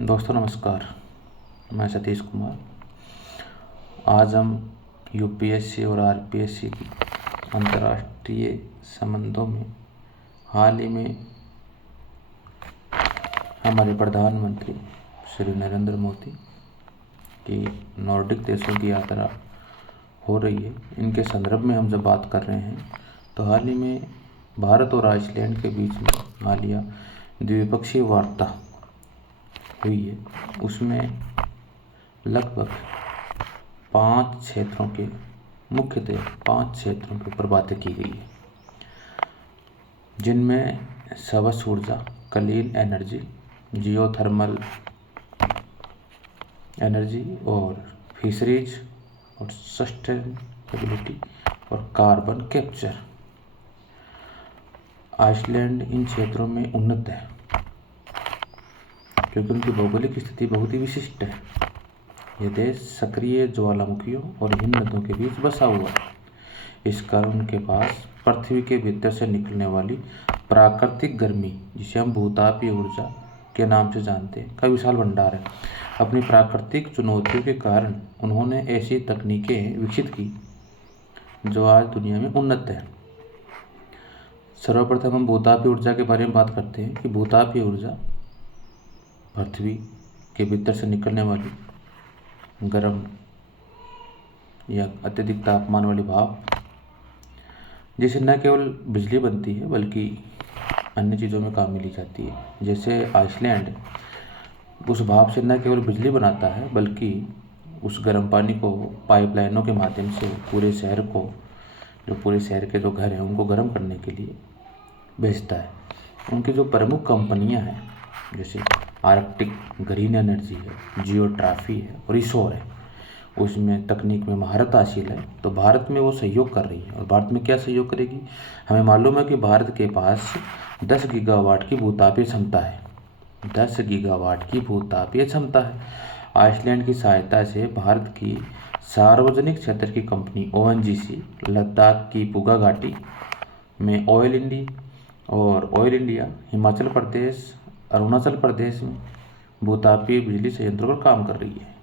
दोस्तों नमस्कार। मैं सतीश कुमार। आज हम यूपीएससी और आरपीएससी की अंतर्राष्ट्रीय संबंधों में हाल ही में हमारे प्रधानमंत्री श्री नरेंद्र मोदी की नॉर्डिक देशों की यात्रा हो रही है, इनके संदर्भ में हम जब बात कर रहे हैं तो हाल ही में भारत और आइसलैंड के बीच में हालिया द्विपक्षीय वार्ता हुई है। उसमें लगभग मुख्यतः पाँच क्षेत्रों के ऊपर बातें की गई है, जिनमें स्वच्छ ऊर्जा, क्लीन एनर्जी, जियोथर्मल एनर्जी और फिशरीज और सस्टेनेबिलिटी और कार्बन कैप्चर। आइसलैंड इन क्षेत्रों में उन्नत है क्योंकि उनकी भौगोलिक स्थिति बहुत ही विशिष्ट है। यह देश सक्रिय ज्वालामुखियों और हिम नदियों के बीच बसा हुआ है। इस कारण उनके पास पृथ्वी के भीतर से निकलने वाली प्राकृतिक गर्मी, जिसे हम भूतापीय ऊर्जा के नाम से जानते हैं, का विशाल भंडार है। अपनी प्राकृतिक चुनौतियों के कारण उन्होंने ऐसी तकनीकें विकसित की जो आज दुनिया में उन्नत है। सर्वप्रथम हम भूतापीय ऊर्जा के बारे में बात करते हैं कि भूतापीय ऊर्जा पृथ्वी के भीतर से निकलने वाली गर्म या अत्यधिक तापमान वाली भाप, जिससे न केवल बिजली बनती है बल्कि अन्य चीज़ों में काम में ली जाती है। जैसे आइसलैंड उस भाप से न केवल बिजली बनाता है बल्कि उस गर्म पानी को पाइपलाइनों के माध्यम से पूरे शहर के जो घर हैं उनको गर्म करने के लिए भेजता है। उनकी जो प्रमुख कंपनियां हैं जैसे आर्कटिक ग्रीन एनर्जी है, जियोट्रॉफी है और इसोर है, उसमें तकनीक में महारत हासिल है। तो भारत में वो सहयोग कर रही है। और भारत में क्या सहयोग करेगी? हमें मालूम है कि भारत के पास 10 गीगावाट की भूतापीय क्षमता है। 10 गीगावाट की भूतापीय क्षमता है। आइसलैंड की सहायता से भारत की सार्वजनिक क्षेत्र की कंपनी ओएनजीसी लद्दाख की पुगा घाटी में ऑयल इंडिया हिमाचल प्रदेश, अरुणाचल प्रदेश में भूतापीय बिजली संयंत्रों पर काम कर रही है।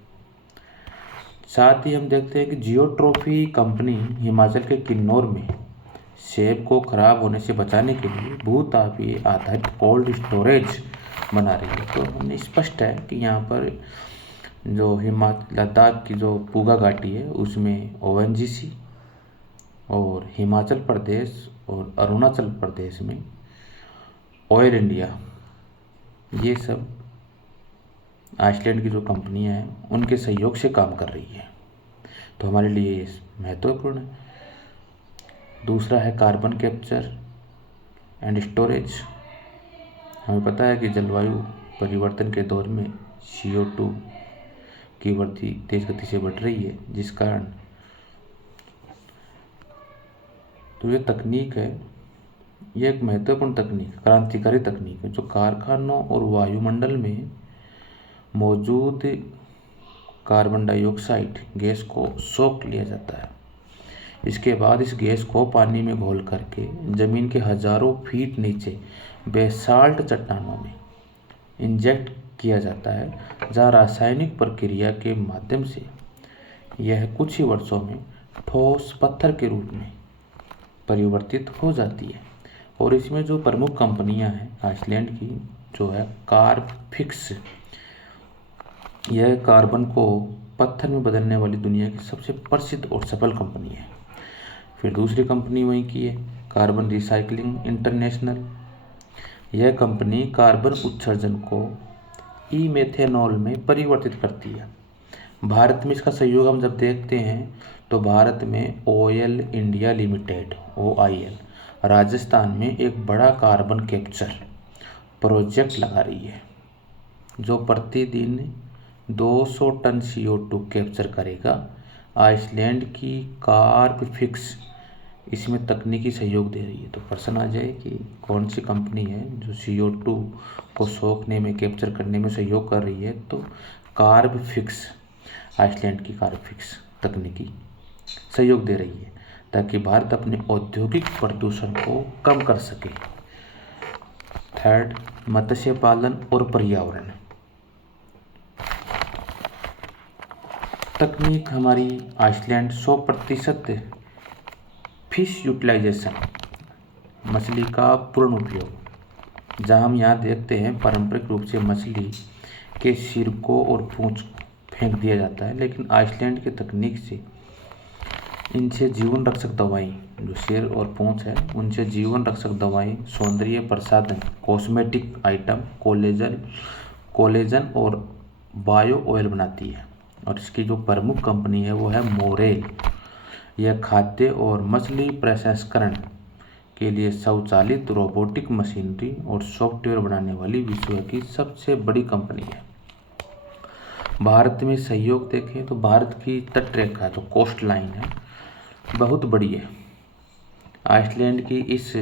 साथ ही हम देखते हैं कि जियोट्रॉफी कंपनी हिमाचल के किन्नौर में सेब को खराब होने से बचाने के लिए भूतापीय आधारित कोल्ड स्टोरेज बना रही है। तो हमें स्पष्ट है कि यहाँ पर जो लद्दाख की जो पुगा घाटी है उसमें ओएनजीसी और हिमाचल प्रदेश और अरुणाचल प्रदेश में ऑयल इंडिया, ये सब आइसलैंड की जो कंपनियां हैं उनके सहयोग से काम कर रही है। तो हमारे लिए ये महत्वपूर्ण है। दूसरा है कार्बन कैप्चर एंड स्टोरेज। हमें पता है कि जलवायु परिवर्तन के दौर में CO2 की वृद्धि तेज गति से बढ़ रही है, जिस कारण तो ये तकनीक है, ये एक महत्वपूर्ण तकनीक, क्रांतिकारी तकनीक है जो कारखानों और वायुमंडल में मौजूद कार्बन डाइऑक्साइड गैस को सोख लिया जाता है। इसके बाद इस गैस को पानी में घोल करके ज़मीन के हजारों फीट नीचे बेसाल्ट चट्टानों में इंजेक्ट किया जाता है, जहाँ रासायनिक प्रक्रिया के माध्यम से यह कुछ ही वर्षों में ठोस पत्थर के रूप में परिवर्तित हो जाती है। और इसमें जो प्रमुख कंपनियां हैं आइसलैंड की, जो है कार्बफिक्स, यह कार्बन को पत्थर में बदलने वाली दुनिया की सबसे प्रसिद्ध और सफल कंपनी है। फिर दूसरी कंपनी वहीं की है कार्बन रिसाइकलिंग इंटरनेशनल। यह कंपनी कार्बन उत्सर्जन को ई-मेथेनॉल में परिवर्तित करती है। भारत में इसका सहयोग हम जब देखते हैं तो भारत में oil India limited OIL Rajasthan में एक बड़ा कार्बन कैप्चर प्रोजेक्ट लगा रही है, जो प्रतिदिन 200 टन CO2 कैप्चर करेगा। आइसलैंड की कार्बफिक्स इसमें तकनीकी सहयोग दे रही है। तो प्रश्न आ जाए कि कौन सी कंपनी है जो CO2 को सोखने में, कैप्चर करने में सहयोग कर रही है? तो कार्बफिक्स, आइसलैंड की कार्बफिक्स तकनीकी सहयोग दे रही है ताकि भारत अपने औद्योगिक प्रदूषण को कम कर सके। थर्ड, मत्स्य पालन और पर्यावरण। तकनीक हमारी आइसलैंड 100% फिश यूटिलाइजेशन, मछली का पूर्ण उपयोग। जहाँ हम यहाँ देखते हैं पारंपरिक रूप से मछली के सिर को और पूंछ फेंक दिया जाता है, लेकिन आइसलैंड की तकनीक से इनसे जीवन रक्षक दवाई, जो सिर और पूंछ है उनसे जीवन रक्षक दवाई, सौंदर्य प्रसाधन, कॉस्मेटिक आइटम, कोलेजन और बायो ऑयल बनाती है। और इसकी जो प्रमुख कंपनी है वो है मोरेल। यह खाद्य और मछली प्रसंस्करण के लिए स्वचालित रोबोटिक मशीनरी और सॉफ्टवेयर बनाने वाली विश्व की सबसे बड़ी कंपनी है। भारत में सहयोग देखें तो भारत की तटरेखा जो कोस्ट लाइन है बहुत बड़ी है। आइसलैंड की इस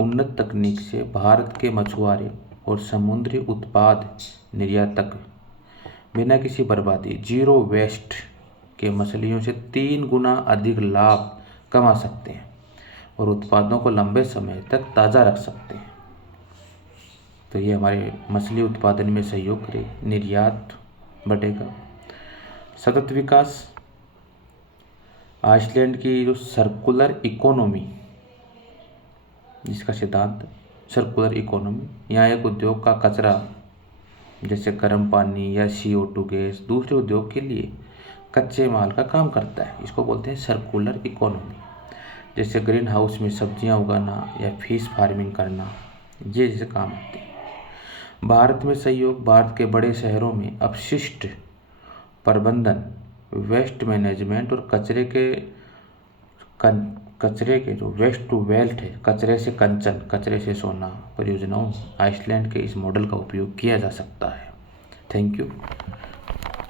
उन्नत तकनीक से भारत के मछुआरे और समुद्री उत्पाद निर्यातक बिना किसी बर्बादी, जीरो वेस्ट के मछलियों से 3 गुना अधिक लाभ कमा सकते हैं और उत्पादों को लंबे समय तक ताज़ा रख सकते हैं। तो ये हमारे मछली उत्पादन में सहयोग करे, निर्यात बढ़ेगा, सतत विकास। आइसलैंड की जो सर्कुलर इकोनॉमी, जिसका सिद्धांत सर्कुलर इकोनॉमी, यहाँ एक उद्योग का कचरा जैसे गर्म पानी या CO2 गैस दूसरे उद्योग के लिए कच्चे माल का काम करता है। इसको बोलते हैं सर्कुलर इकोनॉमी। जैसे ग्रीन हाउस में सब्जियां उगाना या फिश फार्मिंग करना, ये जैसे काम होते हैं। भारत में सहयोग, भारत के बड़े शहरों में अपशिष्ट प्रबंधन, वेस्ट मैनेजमेंट और कचरे के जो वेस्ट टू वेल्थ है, कचरे से कंचन, कचरे से सोना परियोजनाओं में आइसलैंड के इस मॉडल का उपयोग किया जा सकता है। Thank you.